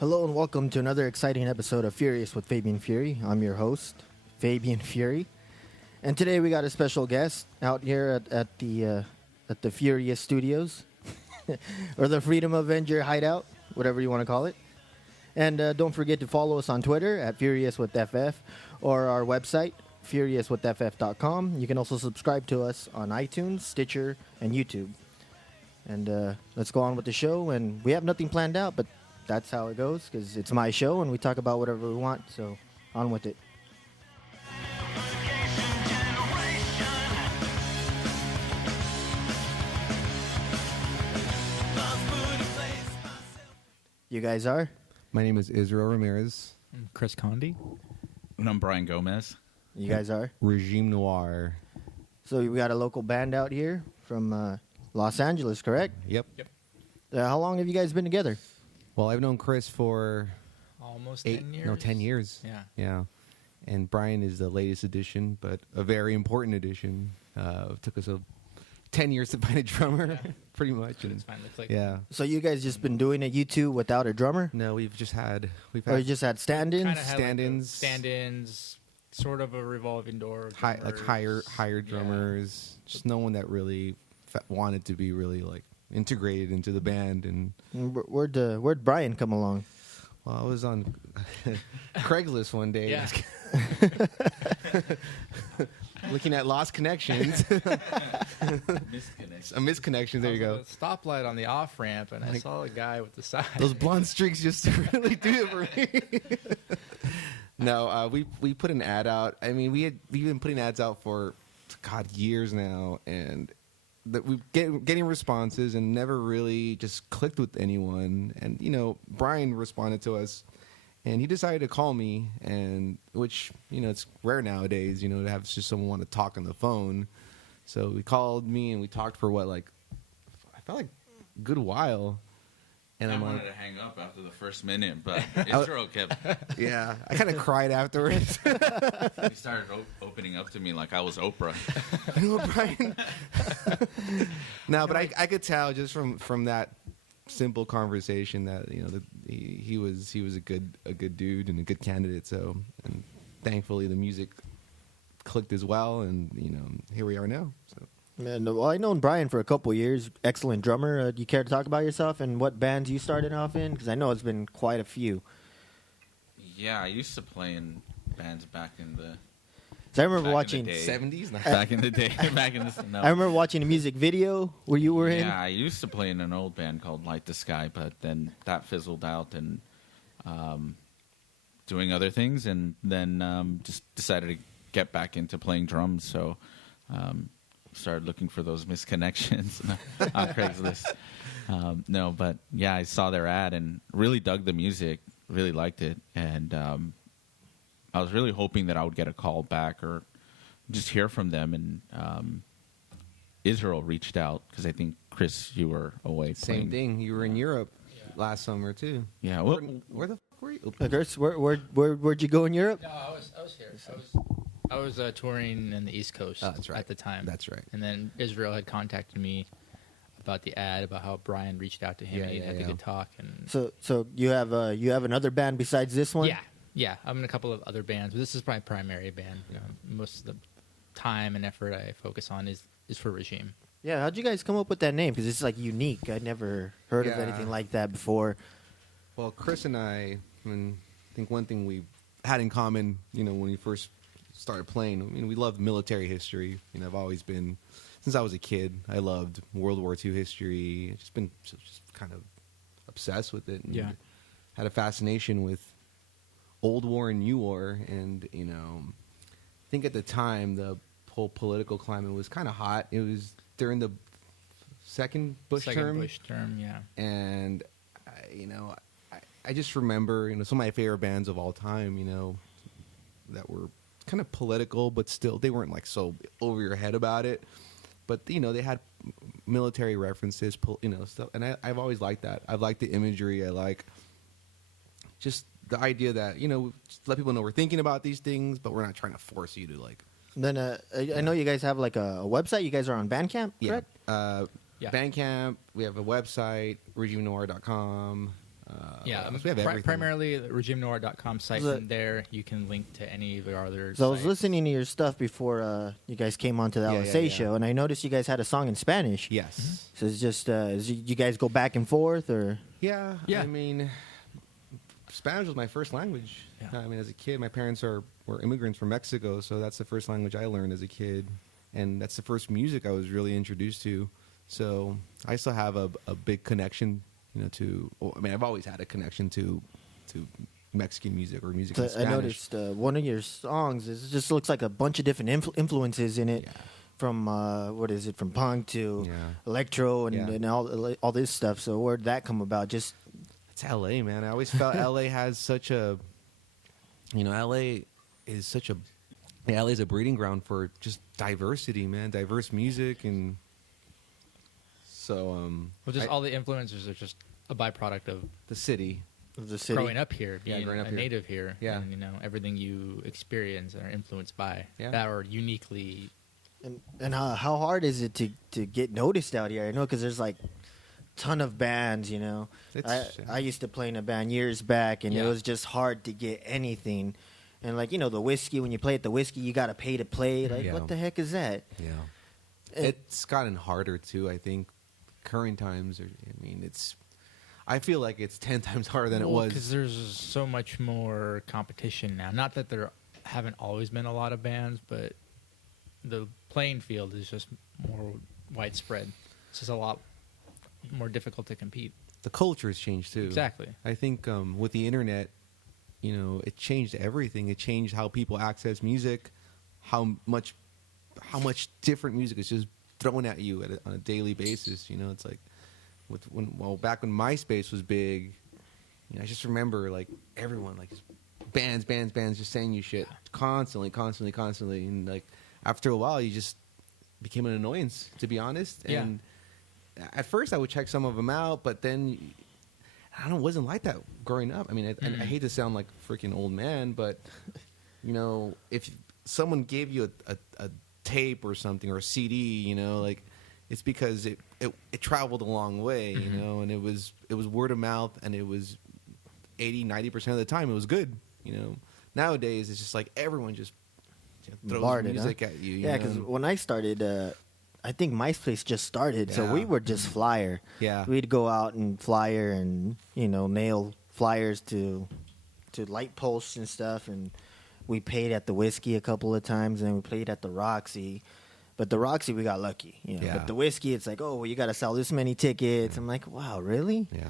Hello and welcome to another exciting episode of Furious with Fabian Fury. I'm your host, Fabian Fury, and today we got a special guest out here at the Furious Studios, or the Freedom Avenger Hideout, whatever you want to call it. And don't forget to follow us on Twitter at Furious with FF, or our website furiouswithff.com. You can also subscribe to us on iTunes, Stitcher, and YouTube. And let's go on with the show. And we have nothing planned out, but that's how it goes, because it's my show and we talk about whatever we want, so on with it. You guys are? My name is Israel Ramirez. I'm Chris Conde. And I'm Brian Gomez. You guys are? Regime Noir. So we got a local band out here from Los Angeles, correct? Yep. How long have you guys been together? Well, I've known Chris for Almost 10 years. 10 years. Yeah. And Brian is the latest addition, but a very important addition. It took us 10 years to find a drummer, pretty much. It's finally clicked. Yeah. So you guys just been doing it, you two, without a drummer? No, we've had Or you just had stand-ins? Kinda had Stand-ins. Stand-ins, sort of a revolving door. hired drummers. Just no one that really wanted to be really like integrated into the band. And Where'd Brian come along? well, I was on Craigslist one day. Yeah. Looking at lost connections. Misconnections, there you go. Stoplight on the off ramp, and I saw a guy with the sign. Those blonde streaks just really do it for me. No, we put an ad out. I mean, we've been putting ads out for years now, and that we getting responses and never really just clicked with anyone. And Brian responded to us, and he decided to call me, and which it's rare nowadays, to have just someone want to talk on the phone. So he called me, and we talked for I felt like a good while. And I I'm wanted like, to hang up after the first minute, but Israel kept. yeah, I kind of cried afterwards. He started opening up to me like I was Oprah. Brian. No, but I could tell just from that simple conversation that he was a good dude and a good candidate. So, and thankfully the music clicked as well, and here we are now. So. Man, well, I've known Brian for a couple years. Excellent drummer. Do you care to talk about yourself and what bands you started off in? Because I know it's been quite a few. Yeah, I used to play in bands back in the. So I remember back watching in the day. 70s. Back in the day, no. I remember watching a music video where you were in. Yeah, I used to play in an old band called Light the Sky, but then that fizzled out and doing other things, and then just decided to get back into playing drums. So started looking for those misconnections on Craigslist. No, but yeah, I saw their ad and really dug the music, really liked it, and I was really hoping that I would get a call back or just hear from them. And Israel reached out because I think, Chris, you were away. Same thing. You were in Europe last summer too. Yeah. Well, where the fuck were you? Chris, where'd you go in Europe? No, I was here. I was touring in the East Coast at the time. That's right. And then Israel had contacted me about the ad, about how Brian reached out to him and he had a good talk. And So you have another band besides this one? Yeah. I'm in a couple of other bands, but this is my primary band. Most of the time and effort I focus on is for Regime. Yeah, how'd you guys come up with that name? Because it's unique. I'd never heard of anything like that before. Well, Chris and I think one thing we had in common, when we first started playing, we loved military history. I've always been, since I was a kid, I loved World War II history. I've just been just kind of obsessed with it. And had a fascination with old war and new war. And, I think at the time, the whole political climate was kind of hot. It was during the second Bush term. Yeah. And, I just remember, some of my favorite bands of all time, that were kind of political, but still they weren't so over your head about it. But they had military references, stuff, and I've always liked that. I like the imagery. I like just the idea that just let people know we're thinking about these things, but we're not trying to force you to Then I know you guys have a website. You guys are on Bandcamp, correct? Bandcamp. We have a website, regimenoir.com. Yeah, we have everything. primarily the regimenoir.com site. The- From there, you can link to any of our other So I was sites. listening to your stuff before you guys came onto the Yeah, LSA yeah. show, and I noticed you guys had a song in Spanish. Yes. So it's just you guys go back and forth, or Yeah. Yeah. I mean, Spanish was my first language. Yeah. I mean, as a kid, my parents were immigrants from Mexico, so that's the first language I learned as a kid, and that's the first music I was really introduced to. So I still have a big connection, I've always had a connection to Mexican music or music in I Spanish. noticed one of your songs just looks like a bunch of different influences in it. Yeah. From from punk to Yeah. electro and, Yeah. and all this stuff. So where'd that come about? Just It's LA, man. I always felt LA has such a, LA is a breeding ground for just diversity, man. Diverse music, and so Well, just all the influencers are just a byproduct of the city. the city. growing up here, Yeah, being growing up a here. native here, Yeah. and everything you experience and are influenced by Yeah. that are uniquely. And how hard is it to get noticed out here? I know because there's like ton of bands. I used to play in a band years back, and it Yeah. was just hard to get anything. And the whiskey, when you play at the whiskey, you got to pay to play. Like, Yeah. what the heck is that? Yeah, And- it's gotten harder too. I think current times are. I feel like it's 10 times harder than it was. Because there's so much more competition now. Not that there haven't always been a lot of bands, but the playing field is just more widespread. It's just a lot more difficult to compete. The culture has changed too. Exactly. I think with the internet, it changed everything. It changed how people access music, how much different music is just thrown at you on a daily basis. It's like back when MySpace was big, I just remember like everyone like bands just saying you shit constantly, and like after a while you just became an annoyance, to be honest. Yeah. And at first I would check some of them out, but then I don't know, it wasn't like that growing up. I mean, I hate to sound like a freaking old man, but if someone gave you a tape or something or a CD, like it's because it traveled a long way, and it was word of mouth, and it was 80-90% of the time it was good. Nowadays it's just like everyone just throws Bombarded, music at you. Yeah, because when I started, I think MySpace just started, so Yeah. we were just flyer. Yeah. We'd go out and flyer and nail flyers to light posts and stuff, and we paid at the Whiskey a couple of times, and then we played at the Roxy. But the Roxy, we got lucky. Yeah. But the Whiskey, it's like, oh, well, you got to sell this many tickets. I'm like, wow, really? Yeah.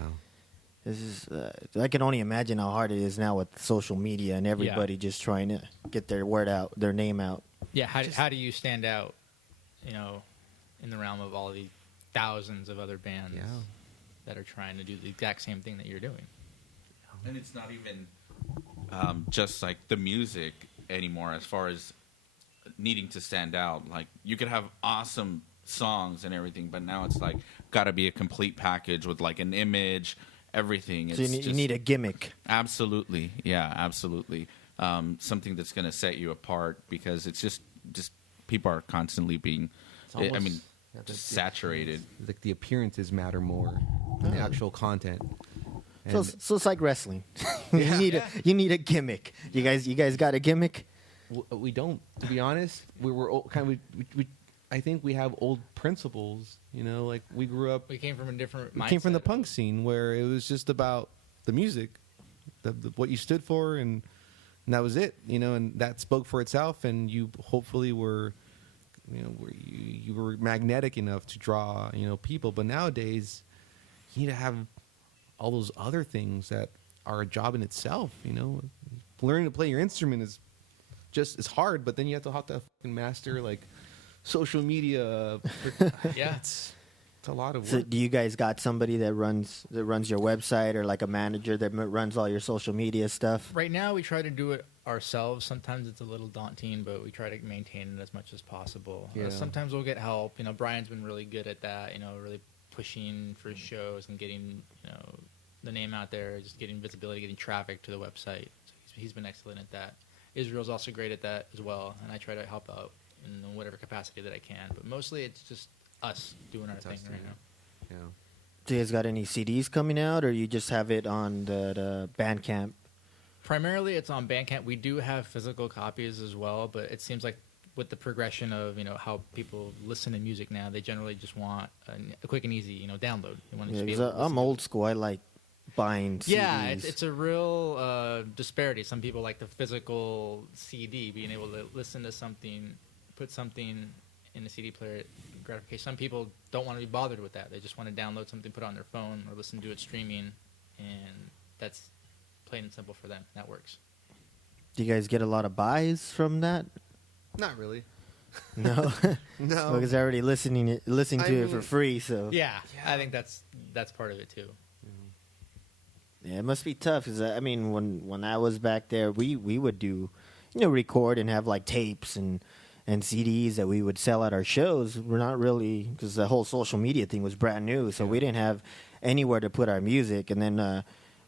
This is. I can only imagine how hard it is now with social media and everybody just trying to get their word out, their name out. Yeah, how do you stand out, in the realm of all of the thousands of other bands Yeah. that are trying to do the exact same thing that you're doing? And it's not even just like the music anymore as far as needing to stand out. Like you could have awesome songs and everything, but now it's like got to be a complete package with like an image, everything. So you need a gimmick. Absolutely. Yeah, absolutely. Something that's going to set you apart, because it's just people are constantly being, almost- just saturated. Like the appearances matter more than the actual content. So it's like wrestling. You need a gimmick. You guys got a gimmick? We don't, to be honest. We were kind of. We I think we have old principles. Like we grew up. We came from a different We mindset. came from the punk scene where it was just about the music, what you stood for, and that was it. And that spoke for itself. And you hopefully were, you were magnetic enough to draw, people. But nowadays, you need to have all those other things that are a job in itself. Learning to play your instrument is it's hard, but then you have to fucking master like social media. Yeah. It's a lot of So work. do you guys got somebody that runs your website, or like a manager that runs all your social media stuff? Right now, we try to do it ourselves. Sometimes it's a little daunting, but we try to maintain it as much as possible. Yeah. Sometimes we'll get help. Brian's been really good at that. Really pushing for shows and getting the name out there, just getting visibility, getting traffic to the website. So he's been excellent at that. Israel's also great at that as well, and I try to help out in whatever capacity that I can. But mostly, it's just us doing our thing us right doing now. Yeah. Do you guys got any CDs coming out, or you just have it on the Bandcamp? Primarily, it's on Bandcamp. We do have physical copies as well, but it seems like with the progression of how people listen to music now, they generally just want a quick and easy download. They want to just be able to I'm listen to old school. I like buying CDs. Yeah, it's a real disparity. Some people like the physical CD, being able to listen to something, put something in a CD player, gratification. Some people don't want to be bothered with that. They just want to download something, put it on their phone, or listen to it streaming, and that's plain and simple for them. That works. Do you guys get a lot of buys from that? Not really. No, No. because they're already listening to it for free. So Yeah, I think that's part of it too. yeah, it must be tough. Because I mean, when I was back there, we would do, record and have like tapes and CDs that we would sell at our shows. We're not really, because the whole social media thing was brand new, so we didn't have anywhere to put our music. And then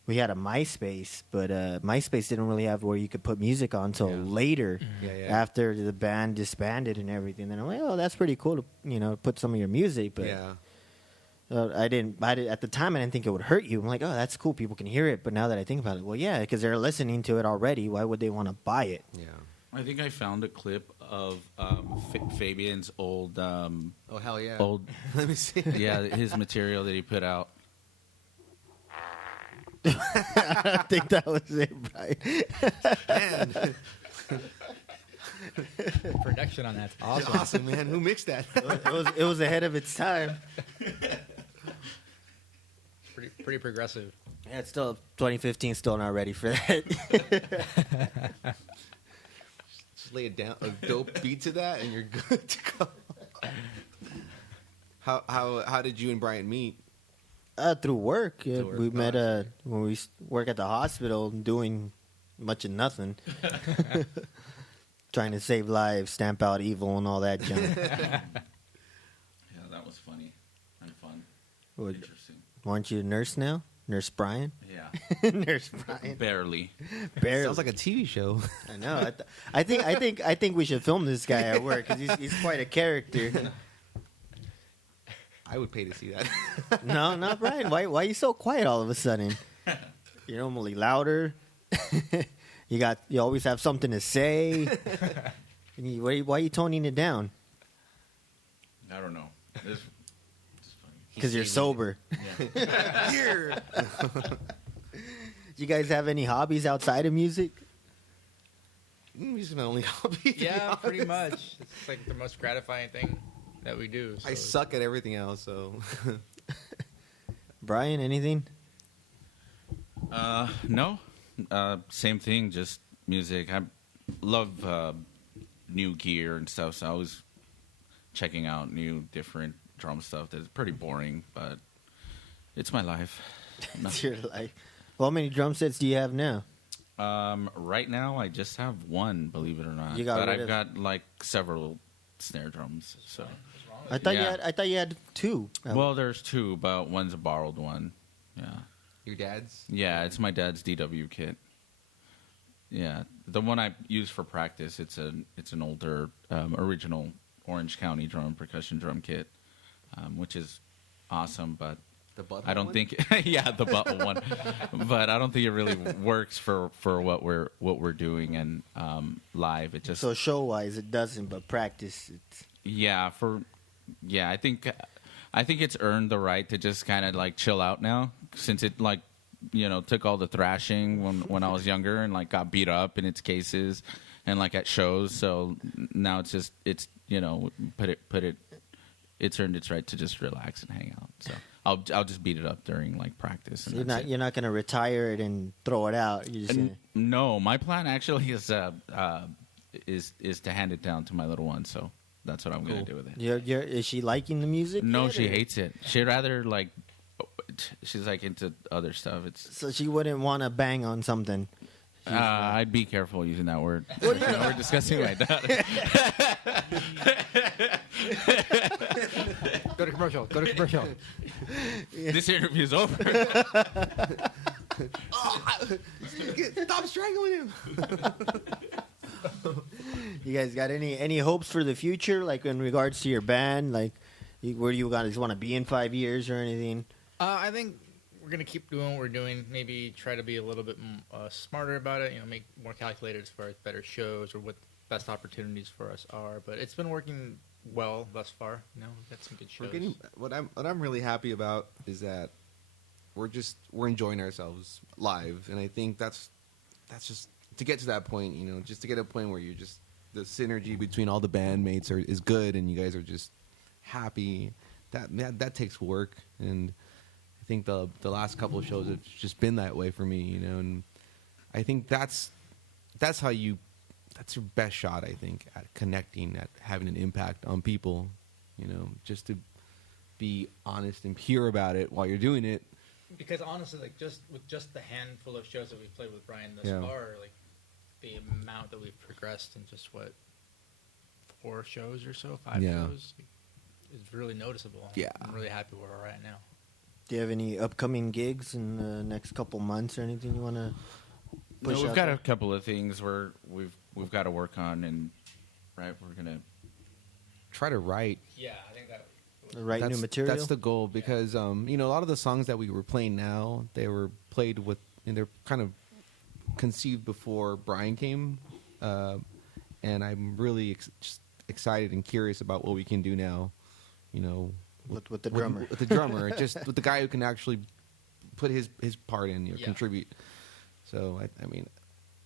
we had a MySpace, but MySpace didn't really have where you could put music on until later, after the band disbanded and everything. Then I'm like, oh, that's pretty cool to put some of your music. But I didn't at the time. I didn't think it would hurt you. I'm like, oh, that's cool. People can hear it. But now that I think about it, well, yeah, because they're listening to it already. Why would they want to buy it? Yeah. I think I found a clip of Fabian's old. Oh hell yeah. Old. Let me see. Yeah, his material that he put out. I think that was it, Brian. Man, Production on that's awesome. awesome, man. Who mixed that? It was ahead of its time. Pretty progressive. Yeah, it's still 2015. Still not ready for that. Just lay it down, a dope beat to that, and you're good to go. How did you and Brian meet? Through work. Through work. We met when we work at the hospital doing much of nothing. Trying to save lives, stamp out evil, and all that junk. Yeah, that was funny and fun. Interesting. Aren't you a nurse now? Nurse Brian? Yeah. Nurse Brian. Barely. Barely. Sounds like a TV show. I know. I think we should film this guy at work because he's quite a character. I would pay to see that. No, not Brian. Why are you so quiet all of a sudden? You're normally louder. You always have something to say. Why are you toning it down? I don't know. Because you're sober. Yeah. Here. Do you guys have any hobbies outside of music? Music's my only hobby. to be Yeah, pretty honest. much. It's like the most gratifying thing that we do. So I suck at everything else, so. Brian, anything? No. Same thing, just music. I love new gear and stuff, so I was checking out new, different drum stuff that's pretty boring, but it's my life. No. It's your life. Well, how many drum sets do you have now? Right now, I just have one, believe it or not. You got but rid I've of- got like several snare drums. So, I thought Yeah. you had two. well, there's two, but one's a borrowed one. Yeah, Your dad's? yeah, it's my dad's DW kit. Yeah, the one I use for practice. It's an older original Orange County drum percussion drum kit, which is awesome, but The butthole I don't one? think yeah, the button one, but I don't think it really works for what we're doing and live. It just So show wise, it doesn't, but practice, it's I think it's earned the right to just kind of like chill out now, since it like took all the thrashing when I was younger and like got beat up in its cases and like at shows. So now it's it's earned its right to just relax and hang out. So I'll just beat it up during like practice. And you're not gonna retire it and throw it out. You're just gonna, No, my plan actually is to hand it down to my little one. So that's what I'm gonna do with it. is she liking the music? No, yet, she or- hates it. She'd rather like she's like into other stuff. It's So she wouldn't want to bang on something. I'd be careful using that word. We're discussing right now. go to commercial. This interview's over. Stop strangling him. You guys got any hopes for the future, like in regards to your band, like where do you guys want to be in 5 years or anything? I think we're gonna keep doing what we're doing. Maybe try to be a little bit smarter about it. Make more calculated as far as better shows or what the best opportunities for us are. But it's been working well thus far. We've got some good shows. What I'm really happy about is that we're enjoying ourselves live, and I think that's just to get to that point. Just to get to a point where you're just the synergy between all the bandmates is good, and you guys are just happy. That takes work, and I think the last couple of shows have just been that way for me, and I think that's your best shot, I think, at connecting, at having an impact on people, just to be honest and pure about it while you're doing it. Because honestly, with just the handful of shows that we've played with Brian thus far, the amount that we've progressed in just 4 shows or so, 5 shows, is really noticeable. Yeah. I'm really happy where we're at now. Do you have any upcoming gigs in the next couple months or anything you want to push we've out got there? a couple of things we've got to work on, and we're gonna Try to write. Yeah, I think that. Write new material? That's the goal, because a lot of the songs that we were playing now, they were played with, and they're kind of conceived before Brian came, and I'm really just excited and curious about what we can do now. With the drummer. With the drummer, just with the guy who can actually put his part in, contribute. So I mean,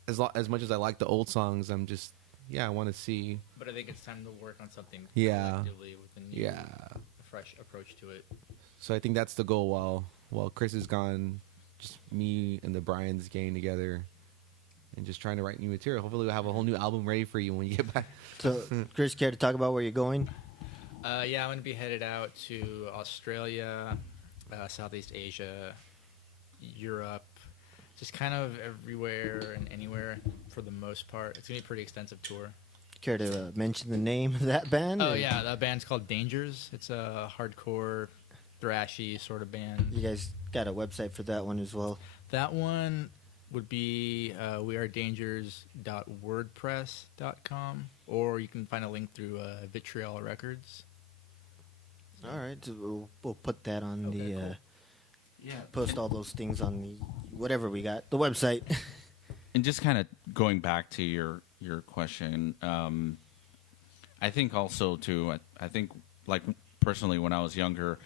as much as I like the old songs, I'm just I want to see. But I think it's time to work on something collectively with a new, fresh approach to it. So I think that's the goal. While Chris is gone, just me and the Bryans getting together and just trying to write new material. Hopefully we'll have a whole new album ready for you when you get back. So, Chris, care to talk about where you're going? I'm going to be headed out to Australia, Southeast Asia, Europe, just kind of everywhere and anywhere for the most part. It's going to be a pretty extensive tour. Care to mention the name of that band? Oh, yeah. That band's called Dangers. It's a hardcore, thrashy sort of band. You guys got a website for that one as well? That one would be wearedangers.wordpress.com, or you can find a link through Vitriol Records. All right. So we'll put that on Cool. Post all those things on the whatever we got, the website. And just kind of going back to your question, I think also too. I think personally when I was younger,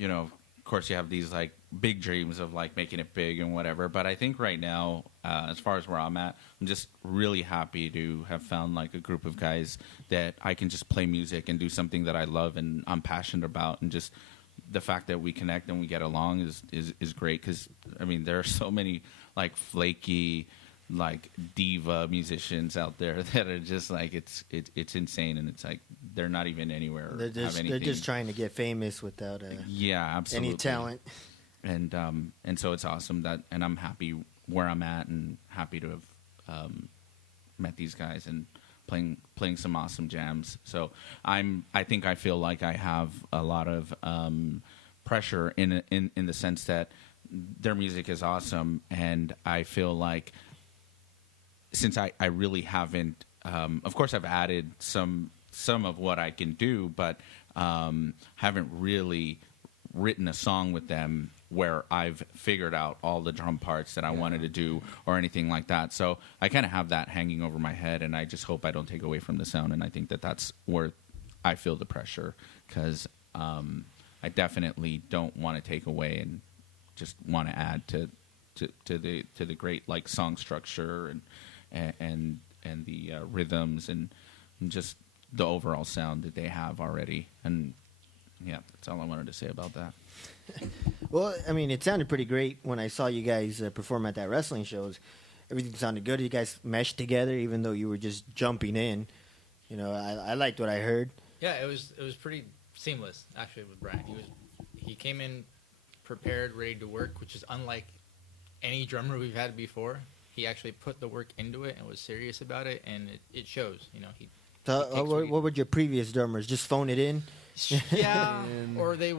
of course you have these big dreams of making it big and whatever. But I think right now, as far as where I'm at, I'm just really happy to have found a group of guys that I can just play music and do something that I love and I'm passionate about, and just the fact that we connect and we get along is great. Because I mean, there are so many flaky diva musicians out there that are just it's insane, and it's they're not even anywhere. They're just trying to get famous without absolutely any talent. And so it's awesome and I'm happy where I'm at, and happy to have met these guys and playing some awesome jams. So I think I feel like I have a lot of pressure in the sense that their music is awesome, and I feel like since I really haven't, of course I've added some of what I can do, but haven't really written a song with them where I've figured out all the drum parts that I wanted to do or anything like that. So I kind of have that hanging over my head, and I just hope I don't take away from the sound. And I think that's where I feel the pressure, because I definitely don't want to take away and just want to add to the great song structure and the rhythms and just the overall sound that they have already. And yeah, that's all I wanted to say about that. Well, I mean, it sounded pretty great when I saw you guys perform at that wrestling shows. Everything sounded good. You guys meshed together, even though you were just jumping in. I liked what I heard. Yeah, it was pretty seamless actually with Brian. He came in prepared, ready to work, which is unlike any drummer we've had before. He actually put the work into it and was serious about it, and it shows. What were your previous drummers? Just phone it in? Yeah, or they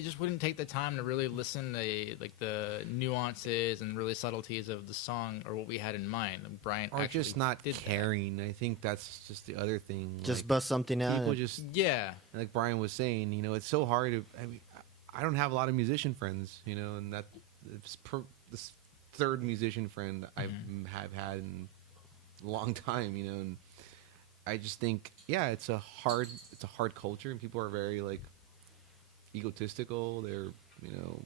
just wouldn't take the time to really listen to the nuances and really subtleties of the song or what we had in mind. And Brian or actually just not did caring. I think that's just the other thing. Just bust something out. People just like Brian was saying, it's so hard to. I mean, I don't have a lot of musician friends, you know, and this third musician friend have had in a long time, you know, and I just think, yeah, it's a hard culture, and people are very like egotistical. They're, you know,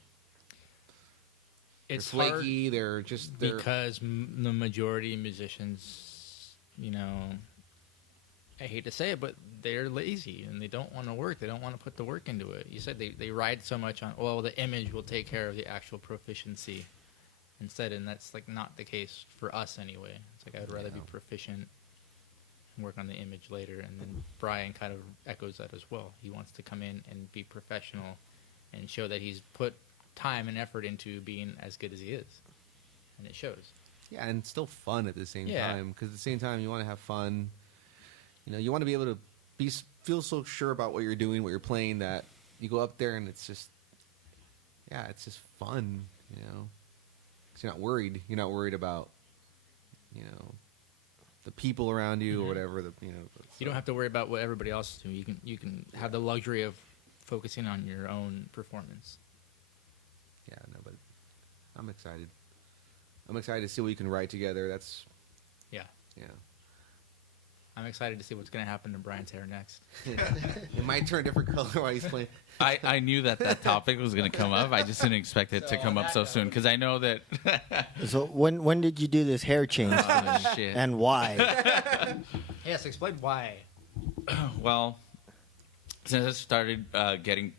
It's they're hard flaky. They're because the majority of musicians, you know, I hate to say it, but they're lazy and they don't want to work. They don't want to put the work into it. You said they ride so much on, well, the image will take care of the actual proficiency instead, and that's like not the case for us anyway. It's like I'd rather be proficient and work on the image later. And then Brian kind of echoes that as well. He wants to come in and be professional and show that he's put time and effort into being as good as he is, and it shows. Yeah, and still fun at the same Yeah. time, because at the same time you want to have fun. You know, you want to be able to feel so sure about what you're doing, what you're playing, that you go up there and it's just, yeah, it's just fun. You know, because you're not worried. You're not worried about, you know, the people around you or whatever. You don't have to worry about what everybody else is doing. You can have the luxury of focusing on your own performance. Yeah, no, but I'm excited. I'm excited to see what you can write together. That's, Yeah. yeah. I'm excited to see what's going to happen to Brian's hair next. It might turn a different color while he's playing. I knew that topic was going to come up. I just didn't expect it to come up so soon because I know that. So when did you do this hair change? Oh, shit. And why? Yes, explain why. Well, since I started getting,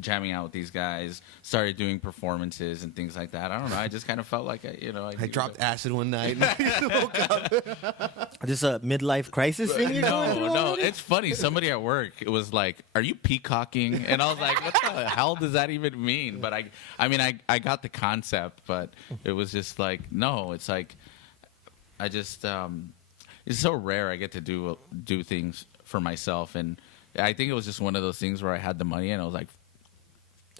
jamming out with these guys, started doing performances and things like that. I don't know. I just kind of felt like, I dropped acid one night. This a midlife crisis thing you're going through? No, it's funny. Somebody at work, it was like, "Are you peacocking?" And I was like, "What the hell does that even mean?" But I got the concept, but it was just like, no, it's like, I just, it's so rare I get to do things for myself, and I think it was just one of those things where I had the money and I was like,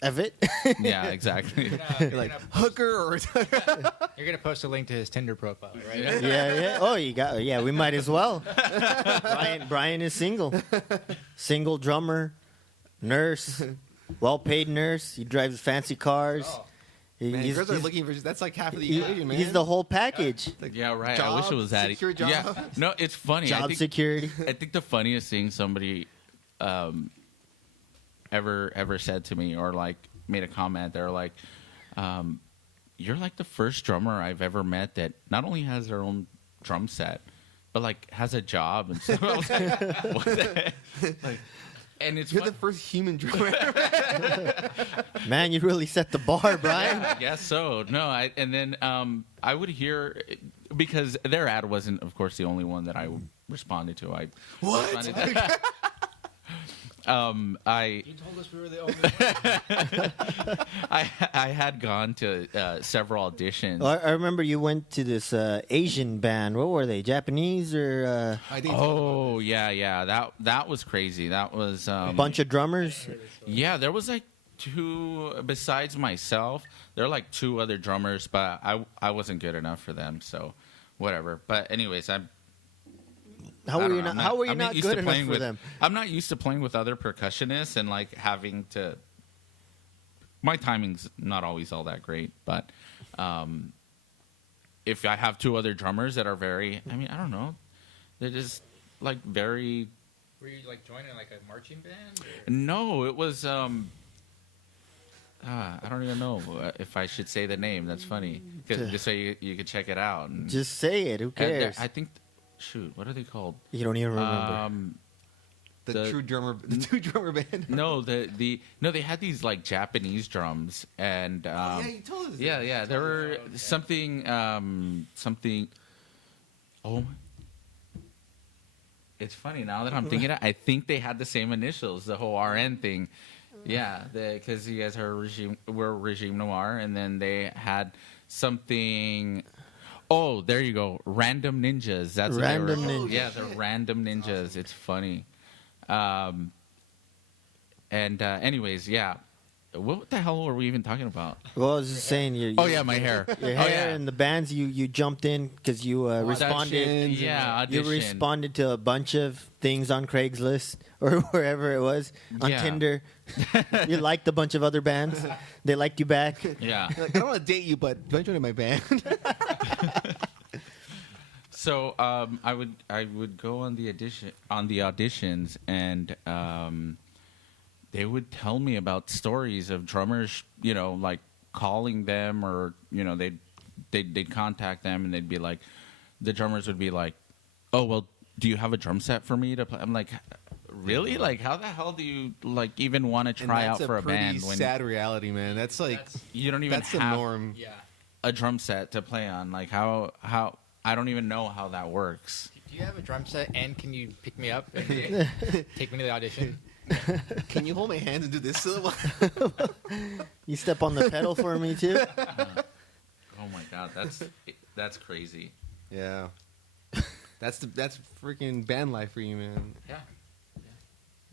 Of it? yeah, exactly. You're like, hooker or You're going to post a link to his Tinder profile, right? Yeah. Oh, yeah, we might as well. Brian is single. Single drummer, nurse, well-paid nurse. He drives fancy cars. Oh. Man, girls are looking for, that's like half of the equation, man. He's the whole package. Yeah, right. Job, I wish it was that. secure job. Yeah. No, it's funny. Job security. I think the funniest thing somebody ever said to me or like made a comment, they're like, you're like the first drummer I've ever met that not only has their own drum set, but like has a job and stuff. I was like, what the heck? Like, and You're the first human drummer ever. Man, you really set the bar, Brian. I guess so. No, and then I would hear, because their ad wasn't, of course, the only one that I responded to. What? You told us we were the only I had gone to several auditions. I remember you went to this Asian band. What were they? Japanese or I think Oh yeah. That was crazy. That was a bunch of drummers? Yeah, there was like two besides myself. There were like two other drummers, but I wasn't good enough for them. So whatever. But anyways, How were you not used good to enough playing for with them? I'm not used to playing with other percussionists and like having to. My timing's not always all that great, but if I have two other drummers that are very, I don't know, they're just like very. Were you like joining like a marching band? No, it was. I don't even know if I should say the name. That's funny, just so you could check it out. And, Just say it. Who cares? I think. Shoot, what are they called? You don't even remember. the two drummer band. No, they had these like Japanese drums, and Yeah, you told us. yeah, there were something. Oh, it's funny now that I'm thinking. I think they had the same initials, the whole RN thing. Yeah, because you guys were Regime Noir, and then they had something. Oh, there you go. Random Ninjas. That's Random what they were. Ninjas. Yeah, they're Random Ninjas. It's funny. Anyways, yeah. what the hell were we even talking about? Well, I was just saying your Oh yeah, my hair. your Oh, hair yeah. and the bands you jumped in because you responded. Yeah, You audition. responded to a bunch of things on Craigslist or wherever it was on Yeah. Tinder. You liked a bunch of other bands. They liked you back. Yeah. Like, I don't want to date you, but don't join my band. So I would go on the auditions, and they would tell me about stories of drummers, like calling them, or they'd contact them, and they'd be like, the drummers would be like, oh well, do you have a drum set for me to play? I'm like, really? Like, how the hell do you even want to try out for a band when sad reality, man. That's like you don't even that's the have norm. Yeah. a drum set to play on? Like, how I don't even know how that works. Do you have a drum set, and can you pick me up and take me to the audition? Can you hold my hands and do this? You step on the pedal for me too. Oh my god, that's crazy. Yeah, that's freaking band life for you, man. Yeah.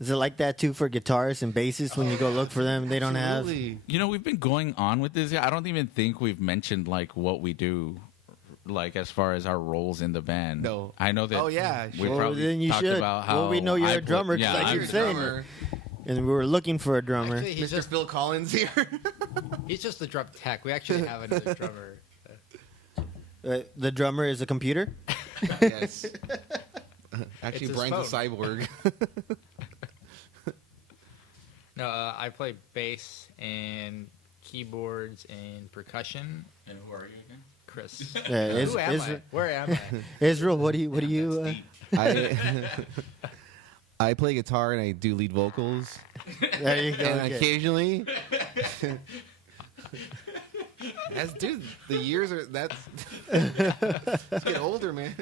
Is it like that too for guitarists and bassists when you go look for them? They don't have. Absolutely. We've been going on with this. I don't even think we've mentioned what we do, as far as our roles in the band. No. I know that. Oh, yeah, We sure. probably then you talked should. about how Well, we know you're a drummer, 'cause Yeah, I I'm keep a saying drummer. And we were looking for a drummer. Actually, he's Mr. just Phil Collins here. he's just the drum tech. We actually have another drummer. The drummer is a computer. Yes. Actually, It's his Brian's a phone. cyborg. No, I play bass and keyboards and percussion. And who are you again? Chris. Yeah, Who am I? Where am I? Israel, what do you? I play guitar and I do lead vocals, There you go. and okay. occasionally. Dude, the years are that's. Let's get older, man.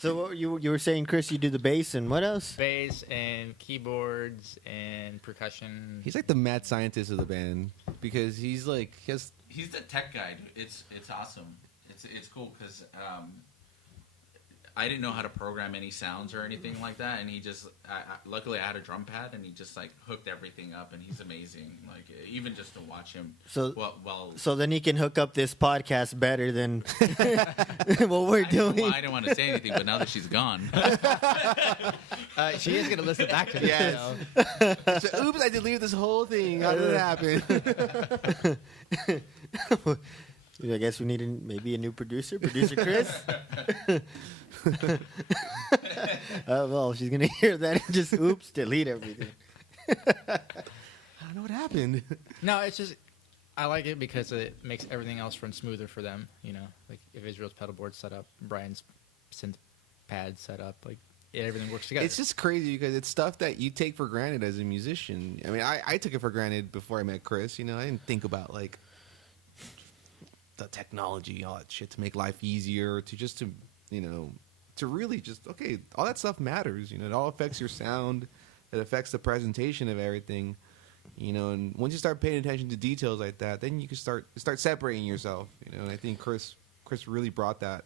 So what you were saying, Chris? You do the bass and what else? Bass and keyboards and percussion. He's like the mad scientist of the band because he's He's the tech guy. Dude. It's awesome. It's cool because I didn't know how to program any sounds or anything like that, and he just luckily I had a drum pad, and he just hooked everything up, and he's amazing. Even just to watch him. So then he can hook up this podcast better than what we're doing. I didn't want to say anything, but now that she's gone, She is going to listen back to this. Yes. So, oops, I deleted this whole thing. How did it happen? I guess we need maybe a new producer, producer Chris. Well, she's gonna hear that and just oops, delete everything. I don't know what happened. No, it's just I like it because it makes everything else run smoother for them. Like if Israel's pedal board set up, Brian's synth pad set up, everything works together. It's just crazy because it's stuff that you take for granted as a musician. I mean, I took it for granted before I met Chris. I didn't think about the technology, all that shit to make life easier, to really just, okay, all that stuff matters. It all affects your sound. It affects the presentation of everything. And once you start paying attention to details like that, then you can start separating yourself. And I think Chris really brought that,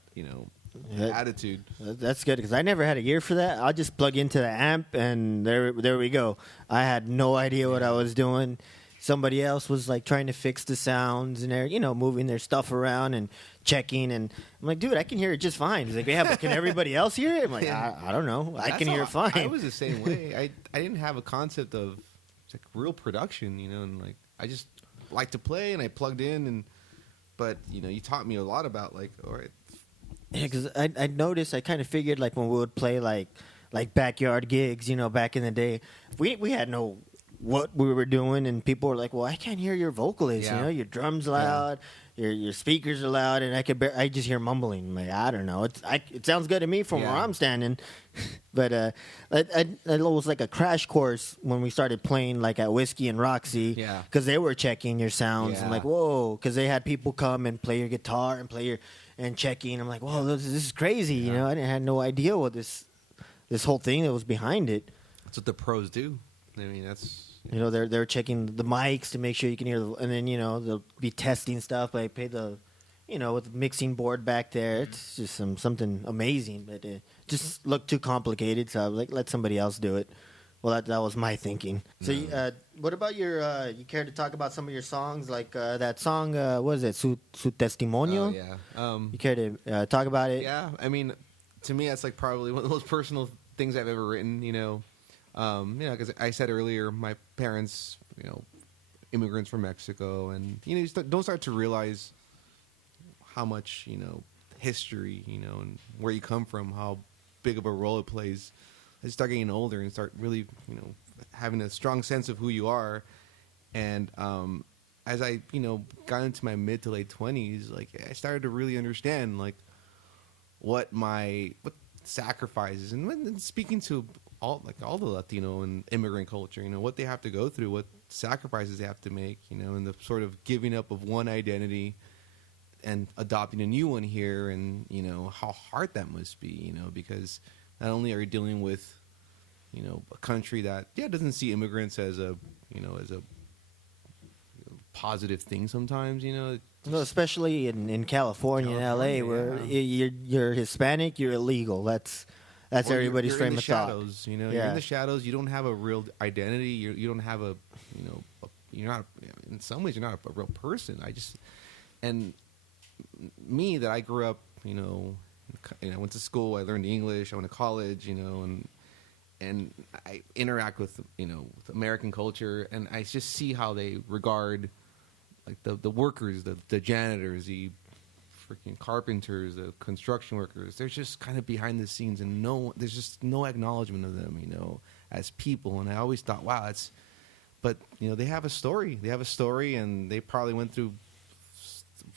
attitude. That's good because I never had a ear for that. I'll just plug into the amp and there we go. I had no idea what I was doing. Somebody else was trying to fix the sounds and they're moving their stuff around and checking, and I'm like, dude, I can hear it just fine. He's like, yeah, but can everybody else hear it? I'm like, I don't know. I can hear it fine. I was the same way. I didn't have a concept of real production, and I just like to play and I plugged in, but you taught me a lot about all right. Yeah, because I noticed, I kind of figured when we would play like backyard gigs, back in the day, we had no what we were doing, and people were like, well, I can't hear your vocalist, your drums loud, your speakers are loud, and I just hear mumbling. I'm like, I don't know, it sounds good to me from where I'm standing. But it was like a crash course when we started playing at Whiskey and Roxy, because they were checking your sounds. I'm like, whoa, because they had people come and play your guitar and checking. I'm like, whoa, this is crazy. I had no idea what this whole thing that was behind it. That's what the pros do. I mean, that's they're checking the mics to make sure you can hear, and then they'll be testing stuff. I pay the with the mixing board back there. It's just something amazing, but it just looked too complicated. So I was like, let somebody else do it. Well, that was my thinking. So, what about you care to talk about some of your songs, like that song? What is it? Su Testimonio. Oh, yeah. You care to talk about it? Yeah. I mean, to me, that's like probably one of the most personal things I've ever written. Because I said earlier, my parents, immigrants from Mexico, and you don't start to realize how much history, and where you come from, how big of a role it plays. I start getting older and start really, having a strong sense of who you are. And as I, got into my mid to late 20s, like I started to really understand like what sacrifices and speaking to all the Latino and immigrant culture, what they have to go through, what sacrifices they have to make, and the sort of giving up of one identity and adopting a new one here, and how hard that must be, because not only are you dealing with, a country that doesn't see immigrants as a positive thing sometimes, No, especially in California, in LA, where you're Hispanic, you're illegal. That's everybody's frame of thought. Shadows, you're in the shadows. You don't have a real identity. You don't have you're not. In some ways, you're not a real person. And me, that I grew up, I went to school, I learned English, I went to college, and I interact with, with American culture, and I just see how they regard, like, the workers, the janitors, the freaking carpenters, the construction workers. They're just kind of behind the scenes, and there's just no acknowledgement of them, as people. And I always thought, wow, but they have a story. They have a story, and they probably went through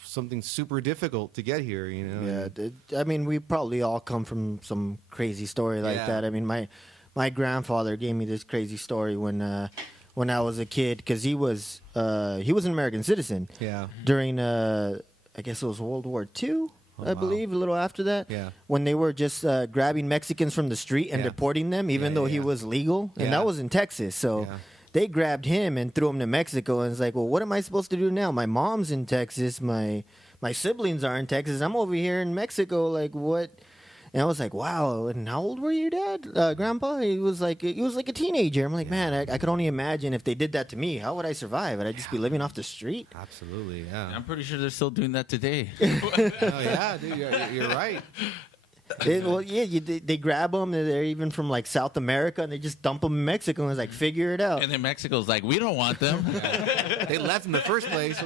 something super difficult to get here, Yeah, I mean, we probably all come from some crazy story like that. I mean, my grandfather gave me this crazy story when I was a kid, because he was an American citizen. Yeah. During I guess it was World War II, I believe, a little after that. Yeah. When they were just grabbing Mexicans from the street and deporting them, even though he was legal, and that was in Texas. So. Yeah. They grabbed him and threw him to Mexico, and it's like, well, what am I supposed to do now? My mom's in Texas, my siblings are in Texas. I'm over here in Mexico. Like, what? And I was like, wow. And how old were you, Dad? Grandpa? He was like a teenager. I'm like, man, I could only imagine if they did that to me. How would I survive? Would I just be living off the street? Absolutely, yeah. I'm pretty sure they're still doing that today. Oh yeah, dude, you're right. They grab them. They're even from like South America, and they just dump them in Mexico. And it's like, figure it out. And then Mexico's like, we don't want them. They left in the first place.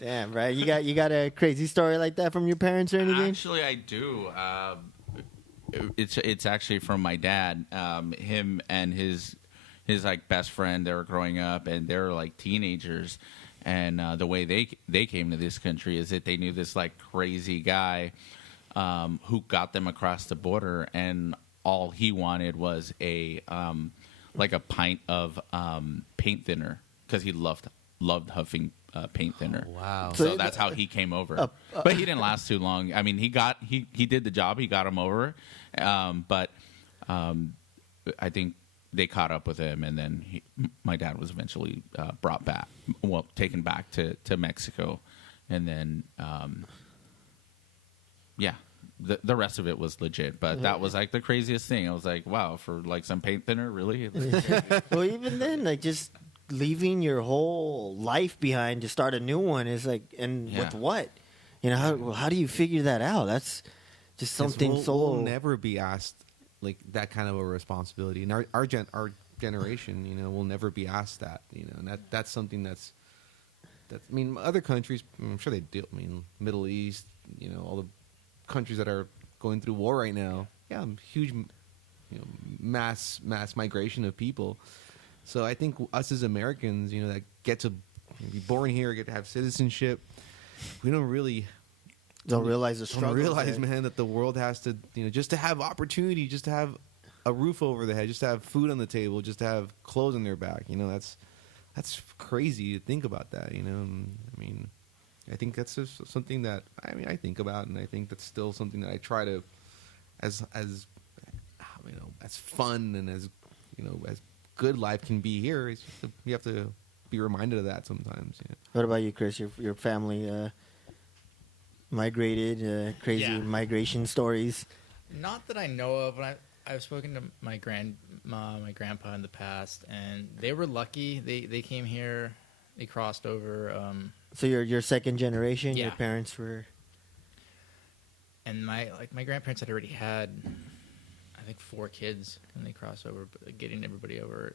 Damn, right? You got a crazy story like that from your parents or anything? Actually, I do. It's actually from my dad. Him and his like best friend. They were growing up, and they were like teenagers. And the way they came to this country is that they knew this like crazy guy who got them across the border, and all he wanted was a pint of paint thinner, because he loved huffing paint thinner. Oh, wow! So that's how he came over. But he didn't last too long. I mean, he did the job. He got him over, but I think they caught up with him, and then my dad was eventually taken back to Mexico, and then the rest of it was legit. But that was like the craziest thing. I was like, wow, for like some paint thinner, really? Well, even then, like, just leaving your whole life behind to start a new one is like, with what? How do you figure that out? That's just something we'll never be asked like that kind of a responsibility, and our generation, will never be asked that, and that's something that's. I mean, other countries, I'm sure they do. I mean, Middle East, all the countries that are going through war right now. Yeah, huge, mass migration of people. So I think us as Americans, that get to be born here, get to have citizenship, we don't realize the struggle. Don't realize, man, that the world has to, just to have opportunity, just to have a roof over their head, just to have food on the table, just to have clothes on their back. That's crazy to think about that. I mean, I think that's just something that I think about, and I think that's still something that I try to, as fun and as good life can be here. It's just you have to be reminded of that sometimes. Yeah. What about you, Chris? Your family migrated, crazy migration stories? Not that I know of. I've spoken to my grandma, my grandpa in the past, and they were lucky. They came here, they crossed over. So you're second generation. Yeah. Your parents were. And my grandparents had already had, I think, 4 kids, and they crossed over, but getting everybody over.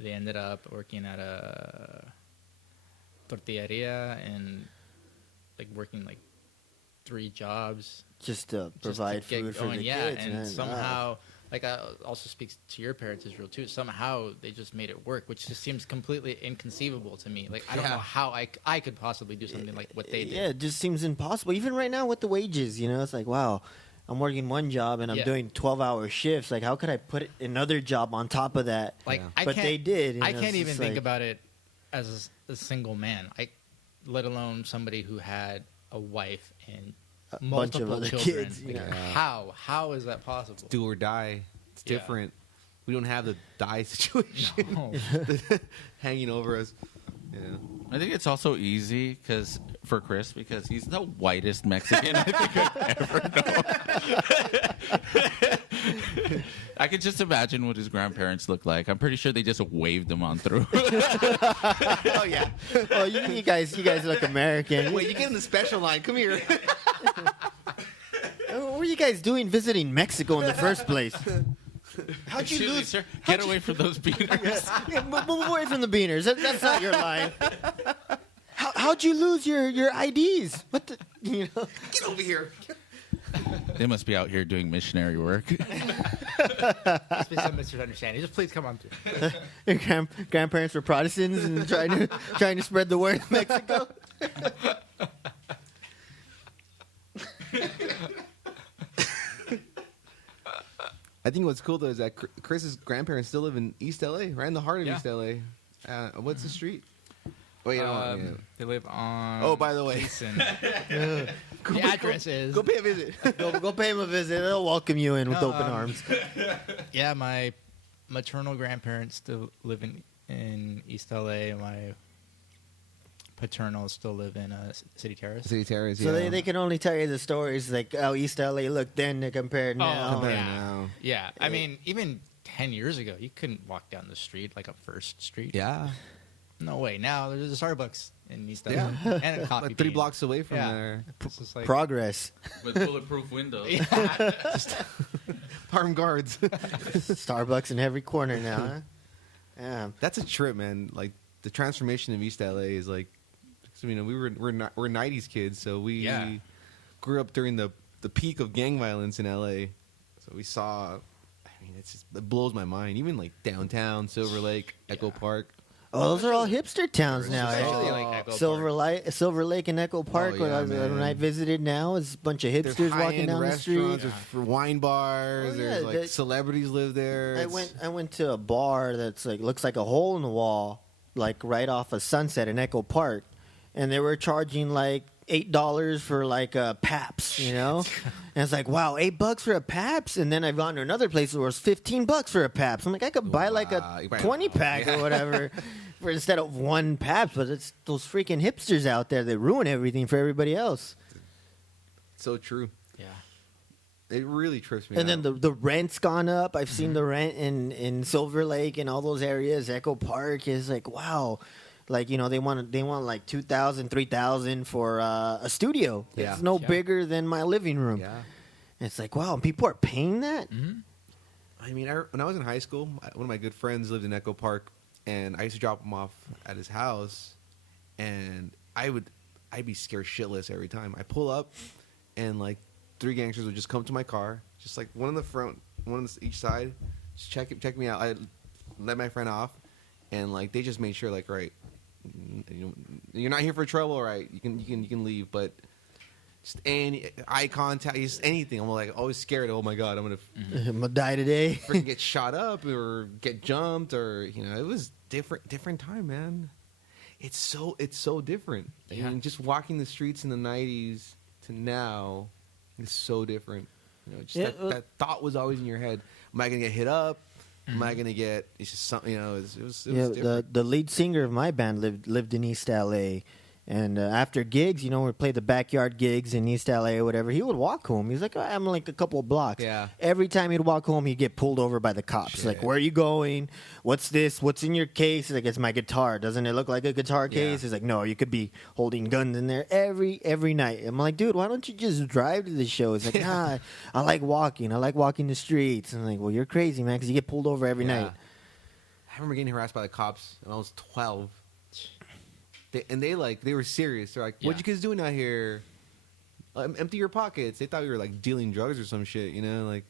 They ended up working at a tortilleria and like working like 3 jobs Just to just provide to get food for going. the Yeah, kids. and man. somehow, like, also speaks to your parents as real too. Somehow they just made it work, which just seems completely inconceivable to me. Like, I don't know how I could possibly do something like what they did. Yeah, it just seems impossible. Even right now with the wages, it's like, wow, I'm working one job and I'm doing 12-hour shifts. Like, how could I put another job on top of that? Like, Yeah. I But can't, they did. I it's can't even just think like- about it as a single man. Let alone somebody who had a wife and A bunch of multiple other children. kids. Like, Yeah. How is that possible? Do or die. It's Yeah. different. We don't have the die situation No. hanging over us. Yeah. I think it's also easy for Chris because he's the whitest Mexican I think I've ever known. I could just imagine what his grandparents looked like. I'm pretty sure they just waved him on through. Oh yeah. Oh, you guys look American. Wait, you get in the special line. Come here. What were you guys doing visiting Mexico in the first place? How'd you Excuse me, lose? sir. Get away from those beaters. Yeah, move away from the beaners. That's not your line. How'd you lose your IDs? What the? Get over here. They must be out here doing missionary work. There's been some misunderstanding. Just please come on through. Your grandparents were Protestants and trying to spread the word in Mexico. I think what's cool though is that Chris's grandparents still live in East LA, right in the heart of Yeah. East LA. What's the street? Wait, They live on. Oh, by the way. Gleason. The address is. go pay a visit. Go pay them a visit. They'll welcome you in with No, open arms. Yeah, my maternal grandparents still live in East LA. My paternal still live in City Terrace. City Terrace. So yeah. they can only tell you the stories like how East LA looked then to compare now. Compare yeah. now. Yeah, I mean, even 10 years ago, you couldn't walk down the street like a first street. Yeah. No way. Now there's a Starbucks in East LA Yeah. and a coffee Like 3 bean. blocks away from Yeah. there. It's just like, Progress. With bulletproof windows. Armed guards. Starbucks in every corner now. Huh? Yeah. That's a trip, man. Like the transformation of East LA is like, we're 90s kids, so we Yeah. grew up during the peak of gang violence in LA. So we saw. I mean, it blows my mind. Even like downtown, Silver Lake, Echo Park. Oh, those are all hipster towns now. Especially Eh? like Echo Silver Lake and Echo Park. yeah, when I man. visited now, it's a bunch of There's hipsters walking high-end down the street. restaurants, there's wine bars, Oh, yeah, there's like that- celebrities live there. I went to a bar that's like looks like a hole in the wall, like right off of Sunset in Echo Park, and they were charging like $8 for like a Paps, and it's like, wow, $8 for a Paps, and then I've gone to another place where it's $15 for a Paps. I'm like, I could buy like Wow, a you buy 20-pack yeah. or whatever for instead of one Paps, but it's those freaking hipsters out there that ruin everything for everybody else. So true. yeah. It really trips me And out. then the rent's gone up. I've seen the rent in Silver Lake and all those areas. Echo Park is like, wow. Like, they want like $2,000, $3,000 for a studio. Yeah. It's no Yeah. bigger than my living room. Yeah. And it's like, wow, people are paying that? Mm-hmm. I mean, when I was in high school, one of my good friends lived in Echo Park, and I used to drop him off at his house, and I'd be scared shitless every time. I pull up, and like 3 gangsters would just come to my car, just like one in the front, one on each side, just check me out. I let my friend off, and like they just made sure, like, right, you're not here for trouble, all right? You can leave, but just any eye contact, just anything. I'm like always scared. Oh my god, I'm gonna I'm gonna die today. freaking get shot up or get jumped, or it was different time, man. It's so different. Yeah. I mean, just walking the streets in the 90s to now is so different. Just Yeah, that thought was always in your head. Am I gonna get hit up? Am I gonna get? It's just something. It was Yeah, different. the lead singer of my band lived in East LA, And after gigs, we played the backyard gigs in East LA or whatever. He would walk home. He's like, oh, I'm like a couple of blocks. Yeah. Every time he'd walk home, he'd get pulled over by the cops. Shit. Like, where are you going? What's this? What's in your case? He's like, it's my guitar. Doesn't it look like a guitar case? Yeah. He's like, no, you could be holding guns in there every night. I'm like, dude, why don't you just drive to the show? He's like, nah, I like walking. I like walking the streets. And I'm like, well, you're crazy, man, because you get pulled over every night. I remember getting harassed by the cops when I was 12. They were serious. They're like, "What you guys doing out here? Empty your pockets." They thought we were like dealing drugs or some shit, like.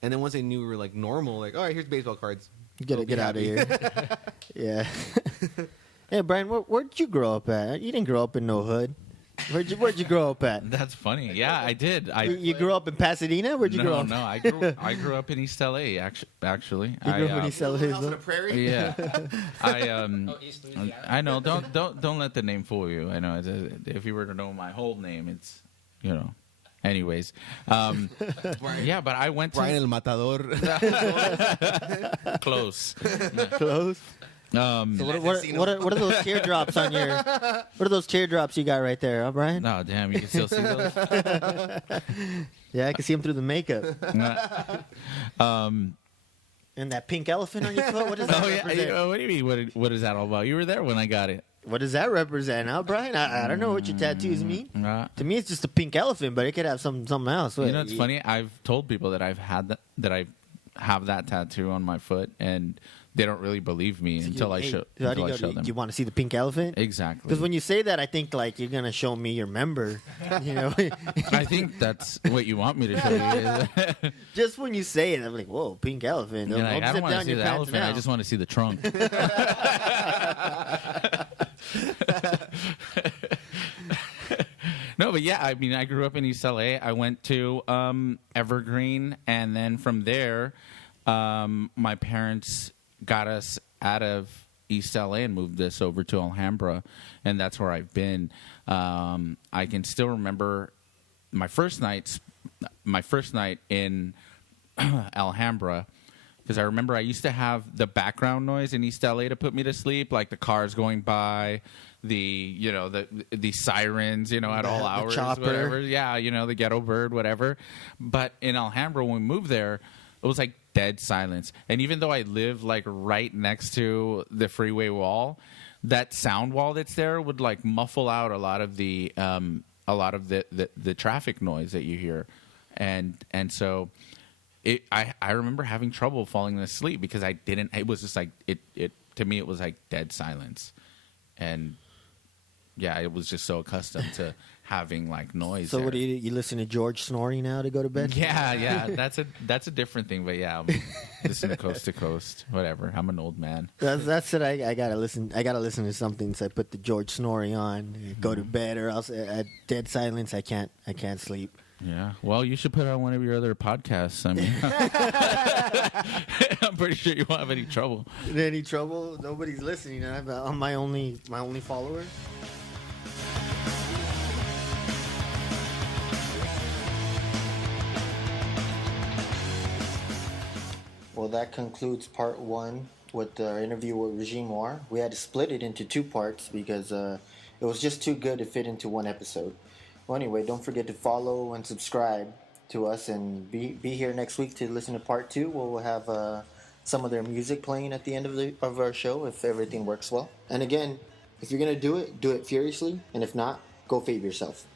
And then once they knew we were like normal, like, "All right, here's baseball cards. Get out of here." Yeah. Hey, Brian, where'd you grow up at? You didn't grow up in no hood. Where'd you grow up at? That's funny. Yeah, I did. You grew up in Pasadena? Where'd you grow up? No, I grew up in East LA. Actually, You grew up in East LA. House on the prairie. Yeah, East Louisiana. I know. Don't let the name fool you. I know. If you were to know my whole name, it's Anyways, yeah, but I went to Brian el Matador. close. Close. So what are those teardrops on your? What are those teardrops you got right there, huh, Brian? No, damn, you can still see those. Yeah, I can see them through the makeup. And that pink elephant on your foot. What does that represent? Yeah. What do you mean? What is that all about? You were there when I got it. What does that represent, huh, Brian? I don't know what your tattoos mean. To me, it's just a pink elephant, but it could have something else. It's funny. I've told people that I've had that I have that tattoo on my foot, and they don't really believe me until I show them. Do you want to see the pink elephant? Exactly. Because when you say that, I think like you're gonna show me your member. I think that's what you want me to show you. Just when you say it, I'm like, whoa, pink elephant. You're like, I don't want to see the elephant. Now. I just want to see the trunk. No, but yeah, I mean, I grew up in East LA. I went to Evergreen, and then from there, my parents got us out of East LA and moved us over to Alhambra, and that's where I've been. I can still remember my first night in Alhambra, because I remember I used to have the background noise in East LA to put me to sleep, like the cars going by, the sirens, at all hours, whatever. Yeah, the ghetto bird, whatever. But in Alhambra, when we moved there, it was like dead silence. And even though I live like right next to the freeway wall, that sound wall that's there would like muffle out a lot of the traffic noise that you hear, and so I remember having trouble falling asleep because I didn't. It was just like it to me. It was like dead silence, and yeah, it was just so accustomed to having like noise. So there. what do you listen to George snoring now to go to bed? Yeah, that's a different thing. But yeah, listen to Coast to Coast, whatever. I'm an old man. That's it. I gotta listen. I gotta listen to something. So I put the George snoring on, go to bed, or else at dead silence I can't sleep. Yeah. Well, you should put on one of your other podcasts. I mean, I'm pretty sure you won't have any trouble. Any trouble? Nobody's listening. I'm my only follower. Well, that concludes part one with our interview with Regime Noir. We had to split it into two parts because it was just too good to fit into one episode. Well, anyway, don't forget to follow and subscribe to us, and be here next week to listen to part two. We'll have some of their music playing at the end of our show if everything works well. And again, if you're gonna do it furiously, and if not, go fave yourself.